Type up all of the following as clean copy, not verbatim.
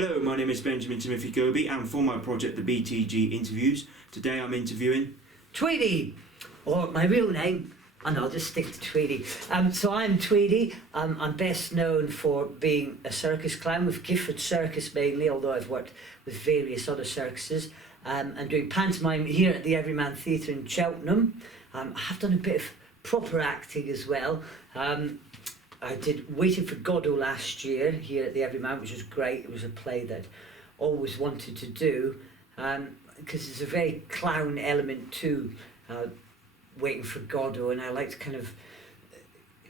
Hello, my name is Benjamin Timothy Goby, and for my project, the BTG Interviews, today I'm interviewing Tweedy, or my real name, and I'll just stick to Tweedy. So I'm Tweedy. I'm best known for being a circus clown with Gifford Circus mainly, although I've worked with various other circuses, and doing pantomime here at the Everyman Theatre in Cheltenham. I have done a bit of proper acting as well. I did Waiting for Godot last year here at the Everyman, which was great. It was a play that I always wanted to do, because there's a very clown element to Waiting for Godot, and I liked kind of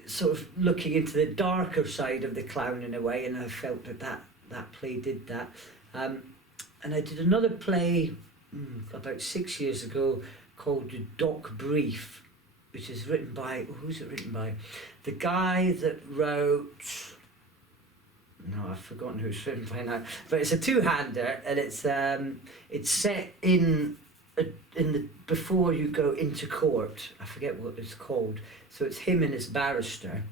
sort of looking into the darker side of the clown in a way, and I felt that play did that. And I did another play about 6 years ago called Doc Brief, which is written by, who's it written by? The guy that wrote, no, I've forgotten who's written by now, but it's a two-hander, and it's set in the before you go into court. I forget what it's called. So it's him and his barrister,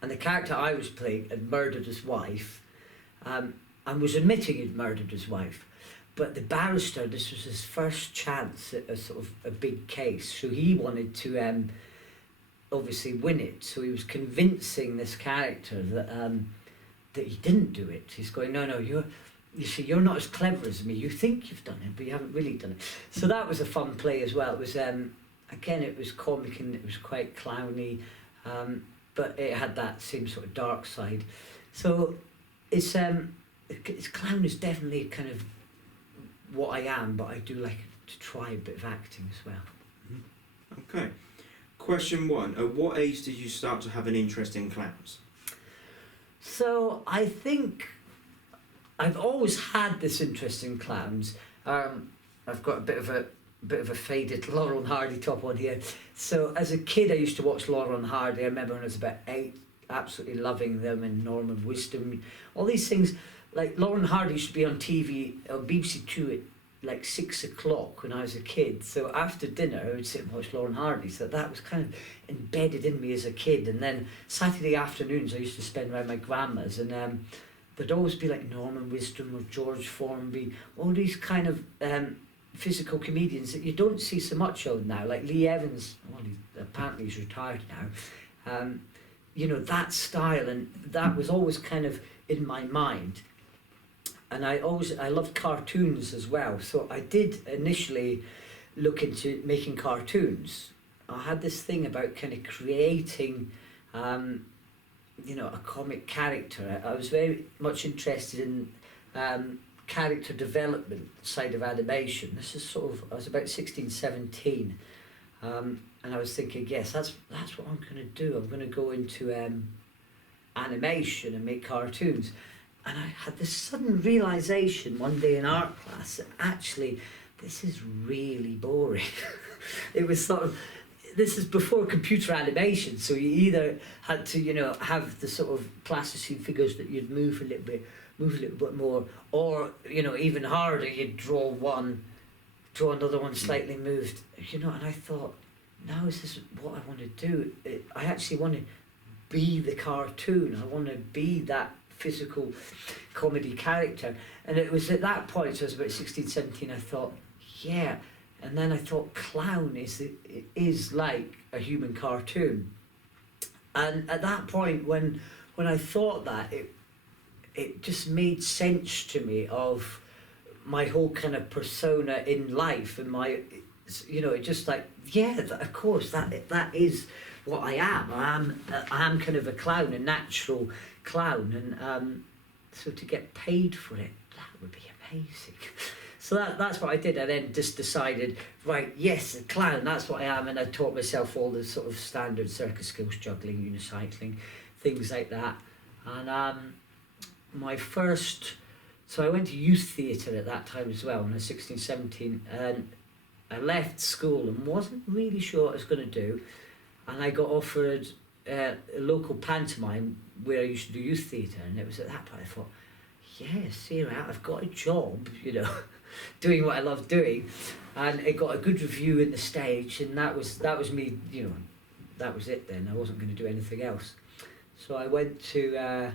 and the character I was playing had murdered his wife, and was admitting he'd murdered his wife. But the barrister, this was his first chance at a sort of a big case, so he wanted to obviously win it. So he was convincing this character that he didn't do it. He's going, no, you see, you're not as clever as me. You think you've done it, but you haven't really done it. So that was a fun play as well. It was again, it was comic and it was quite clowny, but it had that same sort of dark side. So it's clown is definitely kind of what I am, but I do like to try a bit of acting as well. Okay. Question one, at what age did you start to have an interest in clowns? So I think I've always had this interest in clowns. I've got a bit of a faded Laurel and Hardy top on here. So as a kid I used to watch Laurel and Hardy. I remember when I was about 8, absolutely loving them, and Norman Wisdom, all these things. Like Laurel and Hardy used to be on TV on BBC Two at like 6 o'clock when I was a kid. So after dinner I would sit and watch Laurel and Hardy. So that was kind of embedded in me as a kid. And then Saturday afternoons I used to spend around my grandma's, and there'd always be like Norman Wisdom or George Formby, all these kind of physical comedians that you don't see so much of now, like Lee Evans. Well, apparently he's retired now. You know, that style, and that was always kind of in my mind. And I loved cartoons as well. So I did initially look into making cartoons. I had this thing about kind of creating, you know, a comic character. I was very much interested in character development side of animation. This is sort of, I was about 16, 17. And I was thinking, yes, that's what I'm going to do. I'm going to go into animation and make cartoons. And I had this sudden realisation one day in art class that actually this is really boring. It was sort of, this is before computer animation, so you either had to, you know, have the sort of plasticine figures that you'd move a little bit more, or, you know, even harder, you'd draw another one slightly moved, you know. And I thought, now is this what I want to do? I actually want to be the cartoon. I want to be that physical comedy character. And it was at that point, so I was about 16, 17, I thought, yeah. And then I thought clown is like a human cartoon. And at that point, when I thought that, it just made sense to me of my whole kind of persona in life, and my, you know, it just like, yeah, of course, that is what I am. I am kind of a clown, a natural clown, and so to get paid for it, that would be amazing. So that's what I did. I then just decided, right, yes, a clown, that's what I am. And I taught myself all the sort of standard circus skills, juggling, unicycling, things like that. And so I went to youth theatre at that time as well, when I was 16, 17, and I left school and wasn't really sure what I was going to do. And I got offered a local pantomime where I used to do youth theatre, and it was at that point I thought, yes, here I've got a job, you know, doing what I love doing. And it got a good review in the stage, and that was me, you know, that was it then. I wasn't going to do anything else. So I went to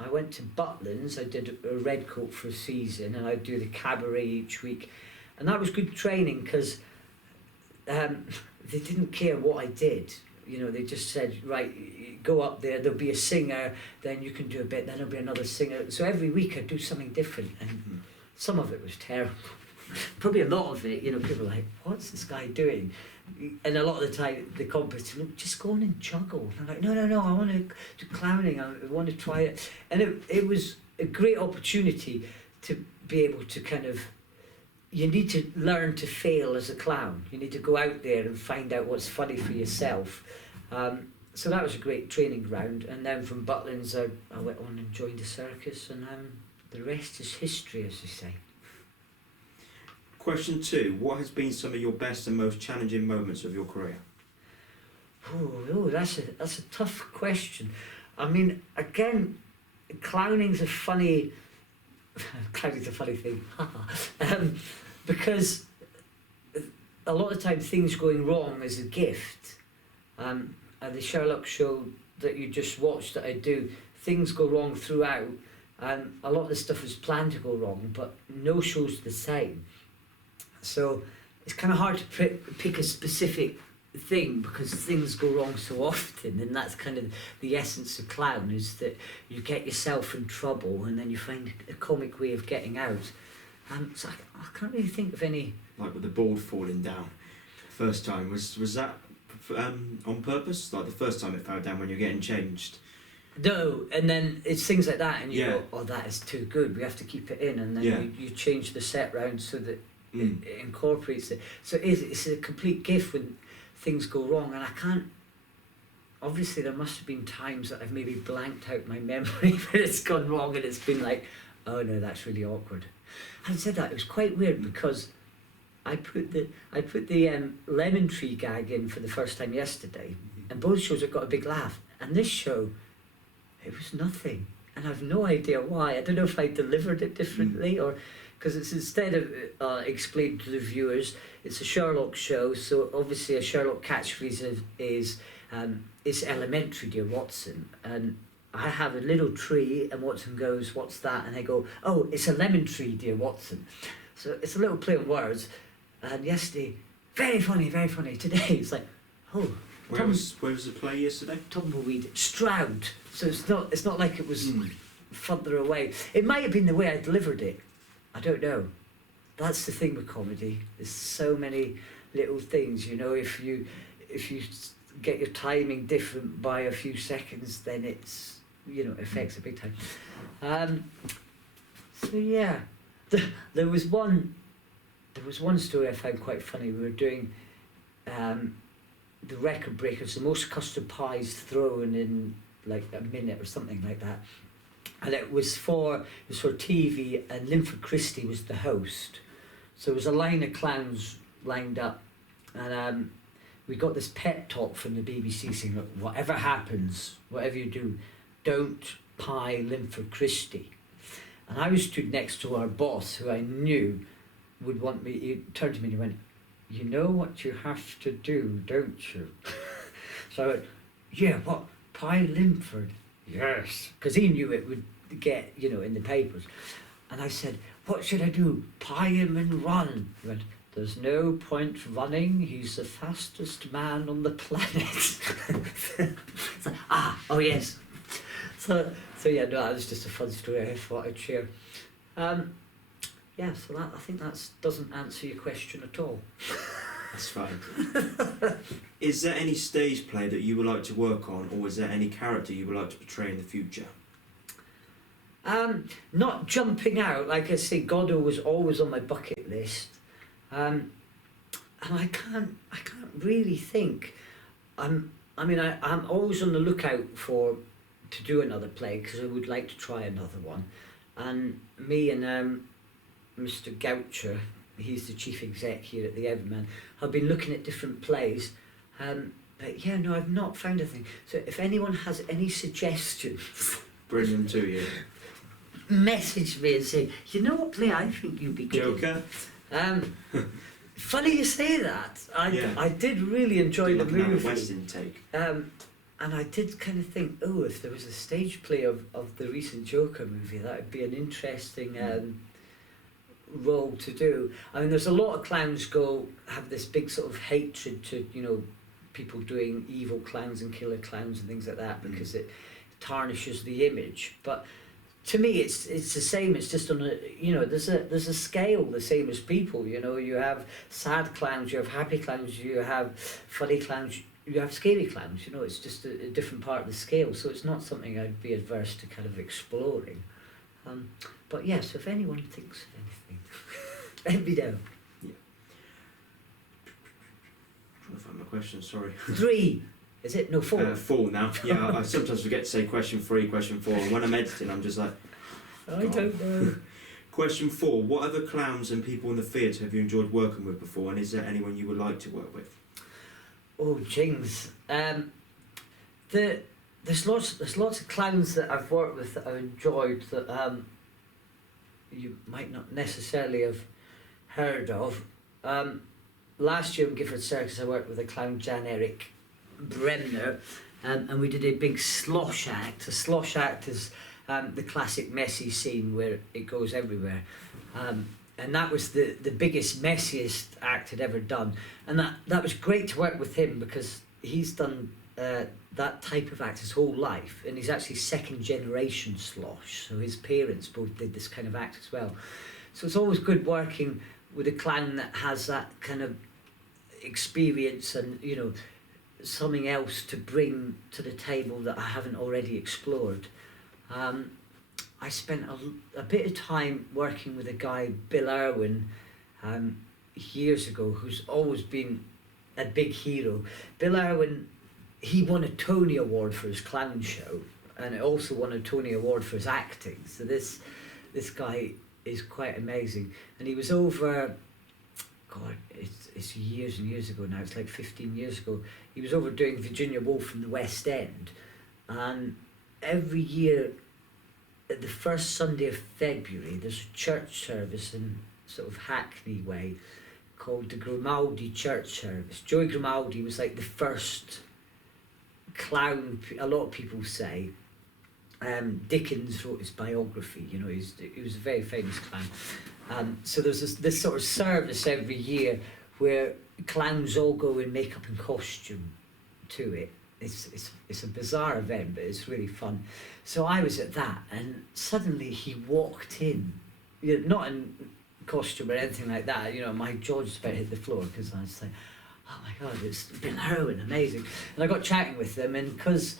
I went to Butlins. I did a red coat for a season, and I'd do the cabaret each week, and that was good training because they didn't care what I did. You know, they just said, right, go up there, there'll be a singer, then you can do a bit, then there'll be another singer. So every week I'd do something different, and some of it was terrible. Probably a lot of it, you know, people were like, what's this guy doing? And a lot of the time, the competition, look, just go on and juggle. And I'm like, no, I want to do clowning, I want to try it. And it was a great opportunity to be able to kind of, you need to learn to fail as a clown. You need to go out there and find out what's funny for yourself. So that was a great training ground. And then from Butlins, I went on and joined the circus, and the rest is history, as they say. Question 2. What has been some of your best and most challenging moments of your career? Oh, that's a tough question. I mean, again, clowning's a funny thing. Because a lot of time things going wrong is a gift. And the Sherlock show that you just watched that I do, things go wrong throughout, and a lot of the stuff is planned to go wrong, but no show's the same. So it's kind of hard to pick a specific thing because things go wrong so often, and that's kind of the essence of clown, is that you get yourself in trouble and then you find a comic way of getting out. So I can't really think of any. Like with the board falling down, first time, was that on purpose? Like the first time it fell down when you're getting changed? No, and then it's things like that, and you Yeah. go, oh, that is too good, we have to keep it in, and then Yeah. you change the set round so that it incorporates it. So it's a complete gift when things go wrong, and I can't. Obviously, there must have been times that I've maybe blanked out my memory when it's gone wrong, and it's been like, oh no, that's really awkward. Having said that, it was quite weird because I put the lemon tree gag in for the first time yesterday, and both shows it got a big laugh, and this show, it was nothing, and I've no idea why. I don't know if I delivered it differently or. Because it's instead of explained to the viewers, it's a Sherlock show, so obviously a Sherlock catchphrase is it's elementary, dear Watson. And I have a little tree, and Watson goes, what's that? And I go, oh, it's a lemon tree, dear Watson. So it's a little play on words. And yesterday, very funny, very funny. Today, it's like, oh. Where was the play yesterday? Tumbleweed, Stroud. So it's not like it was further away. It might have been the way I delivered it. I don't know. That's the thing with comedy. There's so many little things, you know. If you get your timing different by a few seconds, then it's, you know, affects it big time. So yeah, there was one story I found quite funny. We were doing the record breakers, the most custard pies thrown in like a minute or something like that. And it was for TV, and Linford Christie was the host. So there was a line of clowns lined up, and we got this pep talk from the BBC saying, look, whatever happens, whatever you do, don't pie Linford Christie. And I was stood next to our boss, who I knew would want me. He turned to me and he went, you know what you have to do, don't you? So I went, yeah, what, pie Linford? Yes, because he knew it would get, you know, in the papers. And I said, what should I do? Pie him and run. He went, there's no point running, he's the fastest man on the planet. So, oh yes. So yeah, no, that was just a fun story I thought I'd share. Yeah, so I think that doesn't answer your question at all. That's fine. Is there any stage play that you would like to work on, or is there any character you would like to portray in the future? Not jumping out, like I say, Godot was always on my bucket list, and I can't really think. I'm always on the lookout to do another play because I would like to try another one, and me and Mr. Goucher, he's the chief exec here at the Everyman, have been looking at different plays, but yeah, no, I've not found anything. So if anyone has any suggestions, Bring them to you. message me and say, you know what play I think you'd be good Joker? in? Funny you say that. I did really enjoy the Like an Alan movie. Weston take. And I did kind of think, oh, if there was a stage play of the recent Joker movie, that would be an interesting role to do. I mean, there's a lot of clowns have this big sort of hatred to, you know, people doing evil clowns and killer clowns and things like that because it tarnishes the image. But to me, it's the same. It's just on a, you know, there's a scale the same as people. You know, you have sad clowns, you have happy clowns, you have funny clowns, you have scary clowns. You know, it's just a different part of the scale. So it's not something I'd be adverse to kind of exploring. But yes, if anyone thinks of anything, let me know. Yeah. Trying to find my question. Sorry. 3. Is it? No, 4. 4 now. Yeah, I sometimes forget to say question 3, question 4, and when I'm editing, I'm just like, I don't know. Question 4. What other clowns and people in the theatre have you enjoyed working with before, and is there anyone you would like to work with? Oh, jings. There's lots of clowns that I've worked with that I've enjoyed that you might not necessarily have heard of. Last year in Gifford Circus I worked with a clown, Jan Eric Bremner, and we did a big slosh act. A slosh act is the classic messy scene where it goes everywhere. And that was the biggest, messiest act I'd ever done. And that was great to work with him because he's done that type of act his whole life. And he's actually second generation slosh. So his parents both did this kind of act as well. So it's always good working with a clown that has that kind of experience and, you know, something else to bring to the table that I haven't already explored. I spent a bit of time working with a guy, Bill Irwin, years ago, who's always been a big hero. Bill Irwin, he won a Tony Award for his clown show, and also won a Tony Award for his acting. So this guy is quite amazing. And he was over, God, it's years and years ago now, it's like 15 years ago. He was over doing Virginia Woolf in the West End. And every year, at the first Sunday of February, there's a church service in sort of Hackney way called the Grimaldi Church Service. Joey Grimaldi was like the first clown, a lot of people say. Dickens wrote his biography, you know, he was a very famous clown. So there's this sort of service every year where clowns all go in makeup and costume to it. It's a bizarre event, but it's really fun. So I was at that, and suddenly he walked in, you know, not in costume or anything like that. You know, my jaw just about hit the floor because I was like, oh my God, it's Bill Irwin, amazing. And I got chatting with him, and because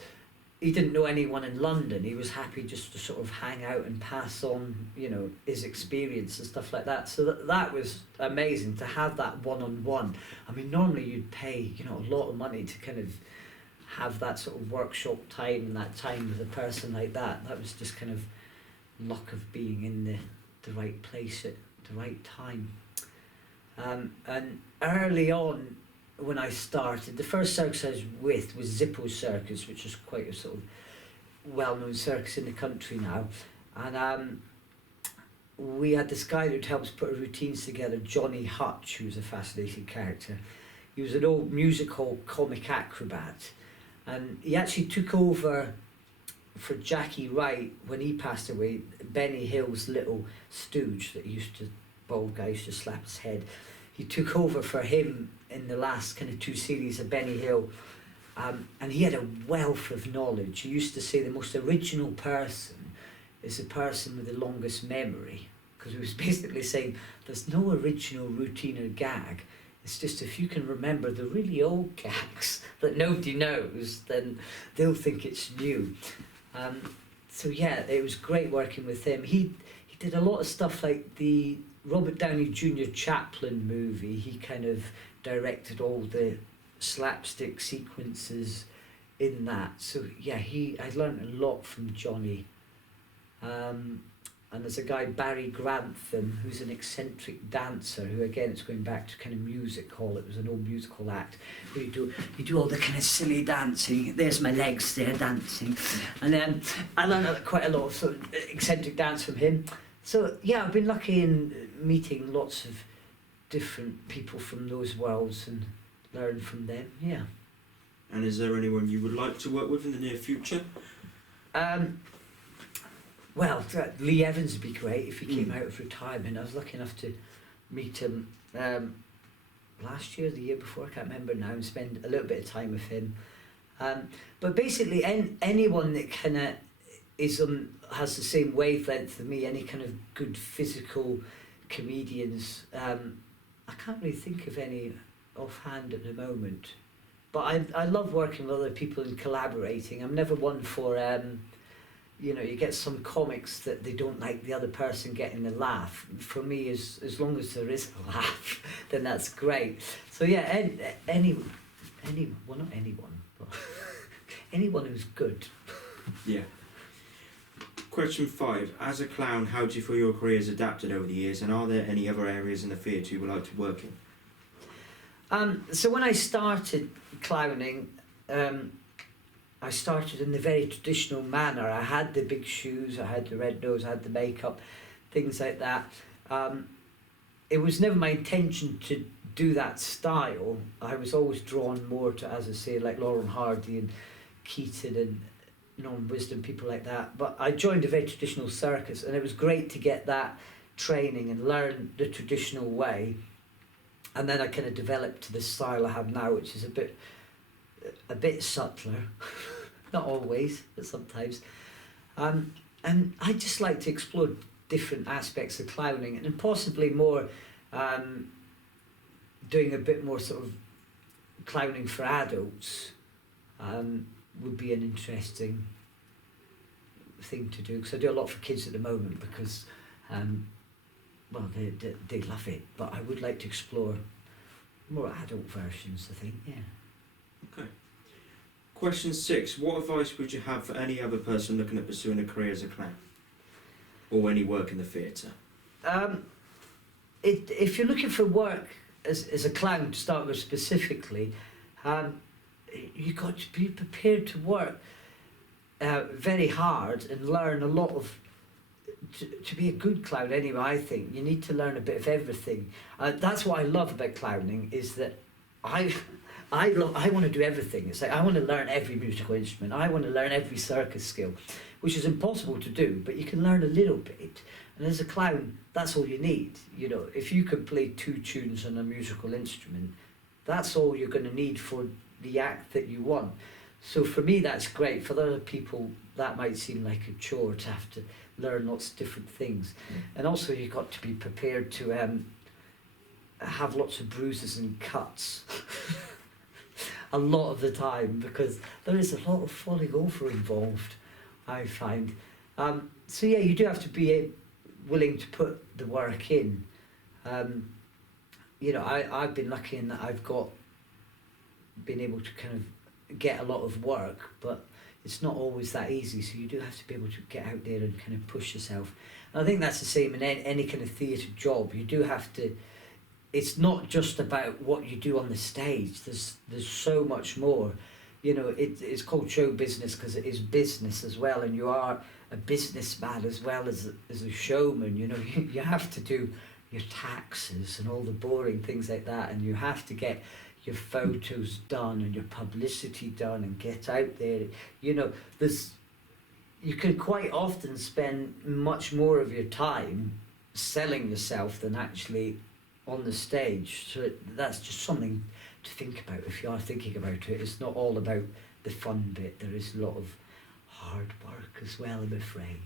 he didn't know anyone in London, he was happy just to sort of hang out and pass on, you know, his experience and stuff like that. So that was amazing to have that one-on-one. I mean, normally you'd pay, you know, a lot of money to kind of have that sort of workshop time and that time with a person like that. That was just kind of luck of being in the right place at the right time. And early on, when I started, the first circus I was with was Zippo Circus, which is quite a sort of well-known circus in the country now. And we had this guy who'd helped us put our routines together, Johnny Hutch, who was a fascinating character. He was an old music hall comic acrobat. And he actually took over for Jackie Wright when he passed away, Benny Hill's little stooge that he used to, bald guy used to slap his head. He took over for him in the last kind of 2 series of Benny Hill. And he had a wealth of knowledge. He used to say the most original person is the person with the longest memory. Because he was basically saying there's no original routine or gag. It's just if you can remember the really old gags that nobody knows, then they'll think it's new. So yeah, it was great working with him. He did a lot of stuff like the Robert Downey Jr. Chaplin movie. He kind of directed all the slapstick sequences in that. So yeah, I learned a lot from Johnny. And there's a guy, Barry Grantham, who's an eccentric dancer, who again, it's going back to kind of music hall. It was an old musical act where you do all the kind of silly dancing. There's my legs there dancing. And then I learned quite a lot of sort of eccentric dance from him. So yeah, I've been lucky in meeting lots of different people from those worlds and learn from them, yeah. And is there anyone you would like to work with in the near future? Well, Lee Evans would be great if he came out of retirement. I was lucky enough to meet him last year, the year before, I can't remember now, and spend a little bit of time with him. But basically, anyone that kind of has the same wavelength as me, any kind of good physical comedians. I can't really think of any offhand at the moment. But I love working with other people and collaborating. I'm never one for, you get some comics that they don't like the other person getting the laugh. For me, as long as there is a laugh, then that's great. So yeah, well, not anyone, but anyone who's good. Yeah. Question 5. As a clown, how do you feel your career has adapted over the years, and are there any other areas in the theatre you would like to work in? So when I started clowning, I started in the very traditional manner. I had the big shoes, I had the red nose, I had the makeup, things like that. It was never my intention to do that style. I was always drawn more to, as I say, like Laurel and Hardy and Keaton and Norman Wisdom, people like that. But I joined a very traditional circus, and it was great to get that training and learn the traditional way. And then I kind of developed to the style I have now, which is a bit subtler. Not always, but sometimes. And I just like to explore different aspects of clowning, and possibly more doing a bit more sort of clowning for adults would be an interesting thing to do, because I do a lot for kids at the moment because well, they love it, but I would like to explore more adult versions, I think, yeah. Okay. Question 6. What advice would you have for any other person looking at pursuing a career as a clown? Or any work in the theatre? If you're looking for work as a clown, to start with specifically, you've got to be prepared to work very hard and learn a lot of... To be a good clown anyway, I think, you need to learn a bit of everything. That's what I love about clowning, is that I want to do everything. It's like I want to learn every musical instrument. I want to learn every circus skill, which is impossible to do, but you can learn a little bit. And as a clown, that's all you need. If you can play 2 tunes on a musical instrument, that's all you're going to need for the act that you want. So for me, that's great. For other people, that might seem like a chore to have to learn lots of different things. And also, you've got to be prepared to have lots of bruises and cuts a lot of the time, because there is a lot of falling over involved, I find. So yeah, you do have to be willing to put the work in. I've been lucky in that I've been able to kind of get a lot of work, but it's not always that easy, so you do have to be able to get out there and kind of push yourself. And I think that's the same in any kind of theatre job. You do have to... It's not just about what you do on the stage. There's so much more. It's called show business because it is business as well, and you are a businessman as well as a showman. You have to do your taxes and all the boring things like that, and you have to get your photos done and your publicity done and get out there. You can quite often spend much more of your time selling yourself than actually on the stage. So that's just something to think about if you are thinking about it. It's not all about the fun bit. There is a lot of hard work as well, I'm afraid.